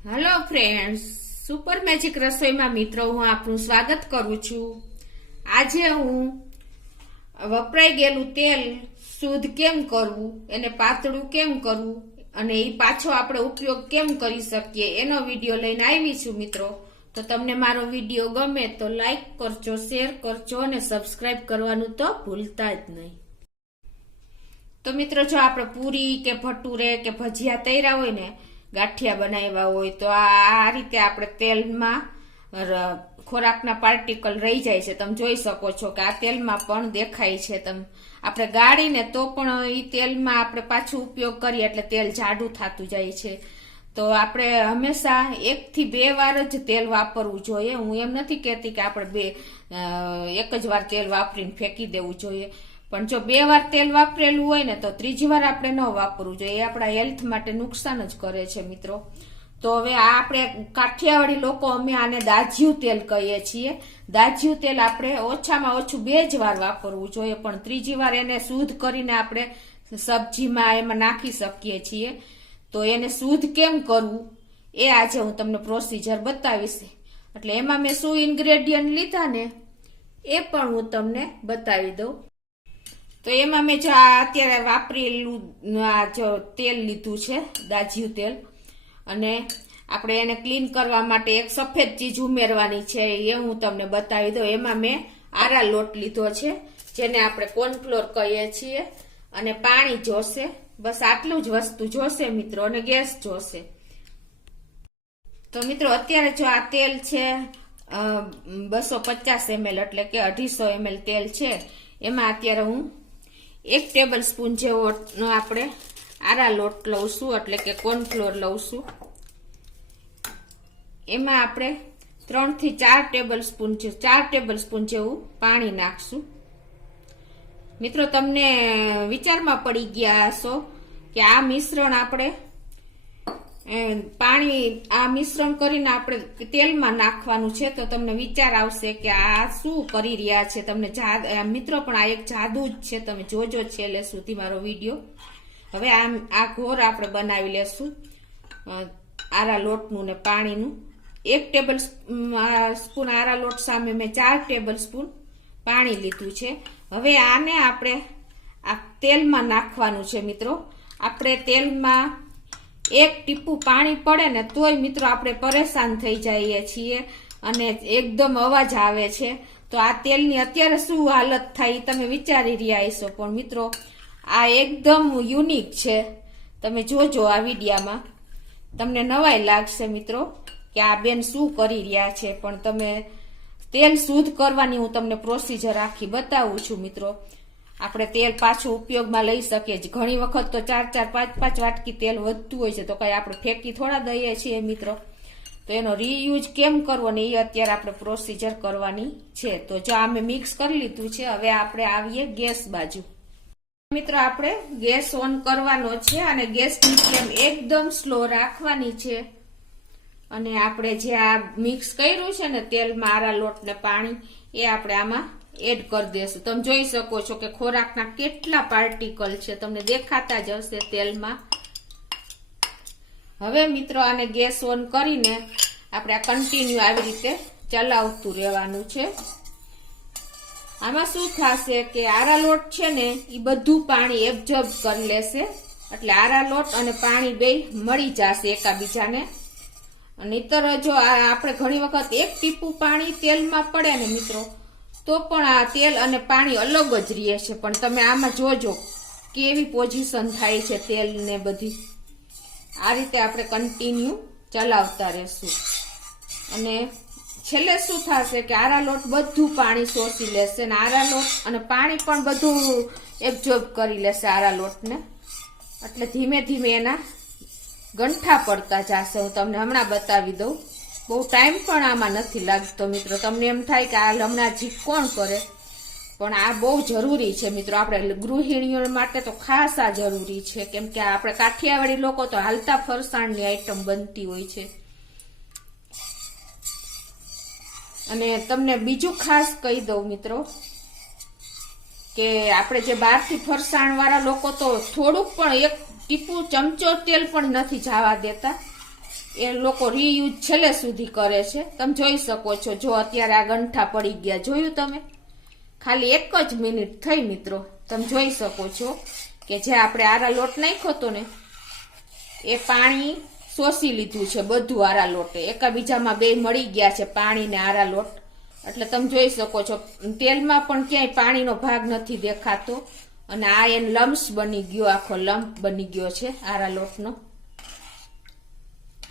Hello friends, super magic રસોઈમાં મિત્રો હું આપનું સ્વાગત કરું છું। આજે હું વપરાઈ ગયેલું તેલ શુદ્ધ કેમ કરવું, એને પાતળું કેમ કરવું અને એ પાછો આપણે ઉપયોગ કેમ કરી શકીએ એનો વિડીયો લઈને આવી છું મિત્રો। તો તમને મારો વિડીયો ગમે તો લાઈક કરજો, શેર કરજો અને સબસ્ક્રાઇબ કરવાનું તો ભૂલતા જ નહીં। તો મિત્રો, જો આપણે પૂરી કે ભટુરે કે ભજીયા તળ્યા હોય ને, ગાંઠિયા બનાવ્યા હોય તો આ રીતે આપણે તેલમાં ખોરાકના પાર્ટિકલ રહી જાય છે। તમે જોઈ શકો છો કે આ તેલમાં પણ દેખાય છે। તમે આપણે ગાળીને તો પણ એ તેલમાં આપણે પાછું ઉપયોગ કરીએ એટલે તેલ જાડું થતું જાય છે। તો આપણે હંમેશા 1 થી 2 વાર જ તેલ વાપરવું જોઈએ। હું એમ નથી કહેતી કે આપણે એક જ વાર તેલ વાપરીને ફેંકી દેવું જોઈએ, પણ જો 2 વાર તેલ વાપરેલું હોય ને તો ત્રીજી વાર આપણે ન વાપરવું જોઈએ। એ આપણા હેલ્થ માટે નુકસાન જ કરે છે મિત્રો। તો હવે આ આપણે કાઠિયાવાડી લોકો અમે આને દાજ્યું તેલ કહીએ છીએ। દાજ્યું તેલ આપણે ઓછામાં ઓછું 2 જ વાર વાપરવું જોઈએ, પણ ત્રીજી વાર એને શુદ્ધ કરીને આપણે સબ્જીમાં એમાં નાખી શકીએ છીએ। તો એને શુદ્ધ કેમ કરવું એ આજે હું તમને પ્રોસીજર બતાવીશ। એટલે એમાં મેં શું ઇન્ગ્રેડિયન્ટ લીધા ને એ પણ હું તમને બતાવી દઉં। તો એમાં મેં જો અત્યારે વાપરેલું જો તેલ લીધું છે, દાજ્યું તેલ, અને આપણે એને ક્લીન કરવા માટે એક સફેદ ચીજ ઉમેરવાની છે, એ હું તમને બતાવી દઉં। એમાં મેં આરા લોટ લીધો છે, જેને આપણે કોર્નફ્લોર કહીએ છીએ, અને પાણી જોશે। બસ આટલું જ વસ્તુ જોશે મિત્રો, અને ગેસ જોશે। તો મિત્રો, અત્યારે જો આ તેલ છે 250 ml એટલે કે 250 ml તેલ છે। એમાં અત્યારે હું 1 ટેબલ સ્પૂન જેવો આપણે આરા લોટ લઉં છું, એટલે કે કોર્નફ્લોર લઉં છું। એમાં આપણે 3 થી 4 ટેબલ સ્પૂન જેવું પાણી નાખશું। મિત્રો, તમને વિચારમાં પડી ગયા હશો કે આ મિશ્રણ આપણે મિશ્રણ કરીને આપણે તેલમાં નાખવાનું છે, તો તમને વિચાર આવશે કે આ શું કરી રહ્યા છે। તમને મિત્રો, પણ આ એક જાદુ જ છે, તમે જોજો છેલ્લે સુધી મારો વિડીયો। હવે આ ઘોર આપણે બનાવી લેશું આરા લોટનું ને પાણીનું। 1 ટેબલ સ્પૂન આરા લોટ સામે મેં 4 ટેબલ સ્પૂન પાણી લીધું છે। હવે આને આપણે આ તેલમાં નાખવાનું છે મિત્રો। આપણે તેલમાં 1 ટીપું પાણી પડે ને તોય મિત્રો આપણે પરેશાન થઈ જઈએ છીએ અને એકદમ અવાજ આવે છે। તો આ તેલની અત્યારે શું હાલત થાય તમે વિચારી રહ્યા હશો, પણ મિત્રો આ એકદમ યુનિક છે। તમે જોજો આ વિડીયામાં, તમને નવાઈ લાગશે મિત્રો કે આ બેન શું કરી રહ્યા છે, પણ તમે તેલ શુદ્ધ કરવાની હું તમને પ્રોસીજર આખી બતાવું છું મિત્રો। આપણે તેલ પાછું ઉપયોગમાં લઈ શકીએ। ઘણી વખત તો 4-4, 5-5 વાટકી તેલ વધતું હોય છે, તો કઈ આપણે ફેંકી થોડા દઈએ છીએ મિત્રો। તો એનો રીયુઝ કેમ કરવો ને એ અત્યારે આપણે પ્રોસીજર કરવાની છે। તો જો આ મેં મિક્સ કરી લીધું છે। હવે આપણે આવીએ ગેસ બાજુ। મિત્રો, આપણે ગેસ ઓન કરવાનો છે અને ગેસની ફ્લેમ એકદમ સ્લો રાખવાની છે। અને આપણે જે આ મિક્સ કર્યું છે ને તેલમાં આરા લોટ ને પાણી, એ આપણે આમાં એડ કરી દેશું। તમે જોઈ શકો છો કે ખોરાકના કેટલા પાર્ટિકલ છે, તમને દેખાતા જ હશે તેલમાં। હવે મિત્રો, આને ગેસ ઓન કરીને આપણે આ કન્ટિન્યુ આવી રીતે ચલાવતું રહેવાનું છે। આમાં શું થશે કે આરા લોટ છે ને એ બધું પાણી એબ્ઝોર્બ કરી લેશે, એટલે આરા લોટ અને પાણી બે મળી જશે એકાબીજાને। નહીતર જો આપણે ઘણી વખત 1 ટીપું પાણી તેલમાં પડે ને મિત્રો, તો પણ આ તેલ અને પાણી અલગ જ રહે છે। પણ તમે આમાં જોજો કેવી પોઝિશન થાય છે તેલ ને બધી। આ રીતે આપણે કન્ટિન્યુ ચલાવતા રહેશું, અને છેલ્લે શું થશે કે આરા લોટ બધું પાણી શોષી લેશે, ને આરા લોટ અને પાણી પણ બધું એબ્ઝોર્બ કરી લેશે આરા લોટને। એટલે ધીમે ધીમે એના ગંઠા પડતા જશે। હું તમને હમણાં બતાવી દઉં, બહુ ટાઈમ પણ આમાં નથી લાગતો મિત્રો। તમને એમ થાય કે આ હમણાં જી કોણ કરે, પણ આ બહુ જરૂરી છે મિત્રો। આપણે ગૃહિણીઓ માટે તો ખાસ આ જરૂરી છે, કેમ કે આપણે કાઠિયાવાડી લોકો તો હાલતા ફરસાણની આઈટમ બનતી હોય છે। અને તમને બીજું ખાસ કહી દઉં મિત્રો કે આપણે જે બહારથી ફરસાણ વાળા લોકો તો થોડુંક પણ 1 ટીપું ચમચો તેલ પણ નથી જવા દેતા। એ લોકો રીયુઝ છેલ્લે સુધી કરે છે. તમે જોઈ શકો છો. જો અત્યારે આ ગંઠા પડી ગયા, જોયું તમે? ખાલી 1 જ મિનિટ થઈ મિત્રો. તમે જોઈ શકો છો કે જે આપણે આરા લોટ નાખ્યો હતો ને એ પાણી શોષી લીધું છે બધું આરા લોટે. એકાબીજામાં બે મળી ગયા છે, પાણી ને આરા લોટ. એટલે તમે જોઈ શકો છો તેલમાં પણ ક્યાંય પાણીનો ભાગ નથી દેખાતો. અને આ એને લમ્સ બની ગયો, આખો લમ્પ બની ગયો છે આરા લોટનો.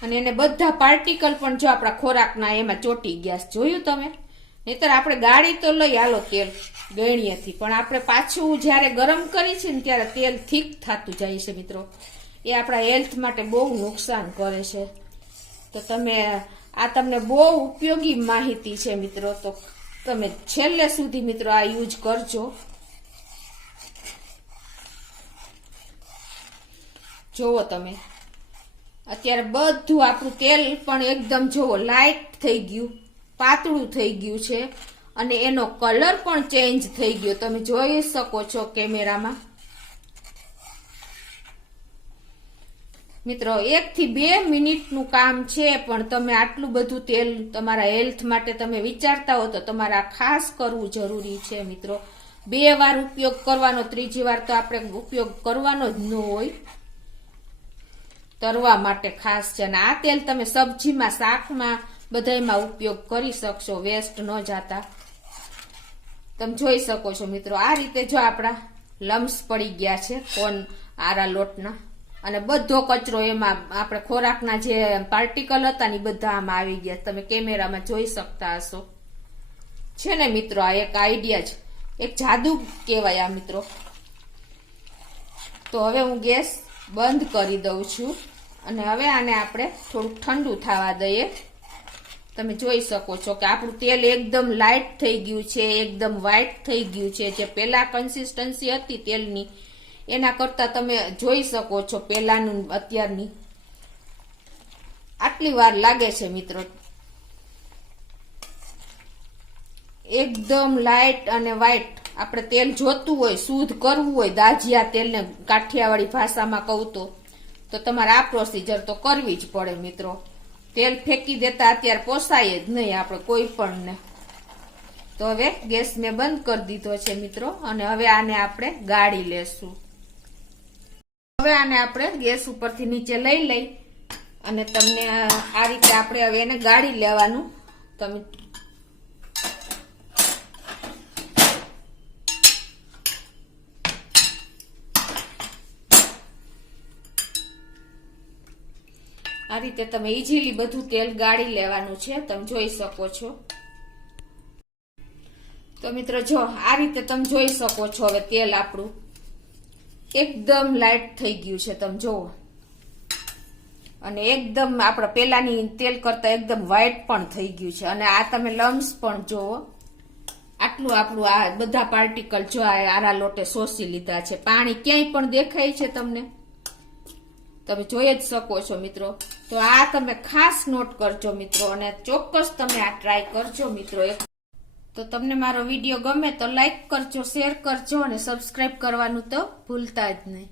અને એને બધા પાર્ટિકલ પણ જો આપણા ખોરાકના એમાં ચોટી ગયા. જોયું તમે? નહીતર આપણે ગાળી તો લઈ આલો તેલ ગળણીએથી, પણ આપણે પાછું જ્યારે ગરમ કરી છે ને ત્યારે તેલ થીક થતું જાય છે મિત્રો. એ આપણા હેલ્થ માટે બહુ નુકસાન કરે છે. તો તમે આ તમને બહુ ઉપયોગી માહિતી છે મિત્રો. તો તમે છેલ્લે સુધી મિત્રો આ યુઝ કરજો. જોવો તમે અત્યારે બધું આપણું તેલ પણ એકદમ જોવો લાઈટ થઈ ગયું, પાતળું થઈ ગયું છે. અને એનો કલર પણ ચેન્જ થઈ ગયો. તમે જોઈ શકો છો કેમેરામાં. મિત્રો 1 થી 2 મિનિટનું કામ છે, પણ તમે આટલું બધું તેલ તમારા હેલ્થ માટે તમે વિચારતા હો તો તમારે આ ખાસ કરવું જરૂરી છે મિત્રો. 2 વાર ઉપયોગ કરવાનો, ત્રીજી વાર તો આપણે ઉપયોગ કરવાનો જ ન હોય. તરવા માટે ખાસ છે. અને આ તેલ તમે સબ્જીમાં, શાકમાં બધાયમાં ઉપયોગ કરી શકશો, વેસ્ટ ન જાતા. તમે જોઈ શકો છો મિત્રો. આ રીતે જો આપણા લમ્સ પડી ગયા છે કોન આરા લોટના. અને બધો કચરો એમાં આપણે ખોરાકના જે પાર્ટિકલ હતા ને બધા આમાં આવી ગયા. તમે કેમેરામાં જોઈ શકતા હશો. છે ને મિત્રો આ એક આઈડિયા જ, એક જાદુ કહેવાય આ મિત્રો. તો હવે હું ગેસ બંધ કરી દઉં છું. અને હવે આને આપણે થોડુંક ઠંડુ થવા દઈએ. તમે જોઈ શકો છો કે આપણું તેલ એકદમ લાઇટ થઈ ગયું છે, એકદમ વ્હાઈટ થઈ ગયું છે. જે પેલા કન્સિસ્ટન્સી હતી તેલની એના કરતા તમે જોઈ શકો છો પેલાનું અત્યારની આટલી વાર લાગે છે મિત્રો. એકદમ લાઇટ અને વ્હાઈટ. આપણે તેલ જોતું હોય, શુદ્ધ કરવું હોય, દાજિયા તેલને કાઠિયાવાડી ભાષામાં કહું તો તમારે આ પ્રોસીજર તો કરવી જ પડે મિત્રો. તેલ ફેંકી દેતા અત્યારે પોસાય જ નહીં આપણે કોઈ પણ ને. તો હવે ગેસ મેં બંધ કરી દીધો છે મિત્રો. અને હવે આને આપણે ગાળી લેશું. હવે આને આપણે ગેસ ઉપરથી નીચે લઈ અને તમને આ રીતે આપણે હવે એને ગાળી લેવાનું. તમે આ રીતે તમે ઈઝીલી બધું તેલ ગાળી લેવાનું છે. તમે જોઈ શકો છો. તો મિત્રો જો આ રીતે તમે જોઈ શકો છો. હવે તેલ આપણું એકદમ લાઇટ થઈ ગયું છે. તમે જુઓ. અને એકદમ આપણા પેલાની તેલ કરતા એકદમ વ્હાઈટ પણ થઈ ગયું છે. અને આ તમે લમ્સ પણ જુઓ. આટલું આપણું આ બધા પાર્ટિકલ જો આરા લોટે શોષી લીધા છે. પાણી ક્યાંય પણ દેખાય છે તમને? તમે જોઈ જ શકો છો મિત્રો. તો આ તમે ખાસ નોટ કરજો મિત્રો. અને ચોક્કસ તમે આ ટ્રાય કરજો મિત્રો. તો તમને મારો વિડીયો ગમે તો લાઈક કરજો, શેર કરજો અને સબસ્ક્રાઇબ કરવાનું તો ભૂલતા જ નહીં.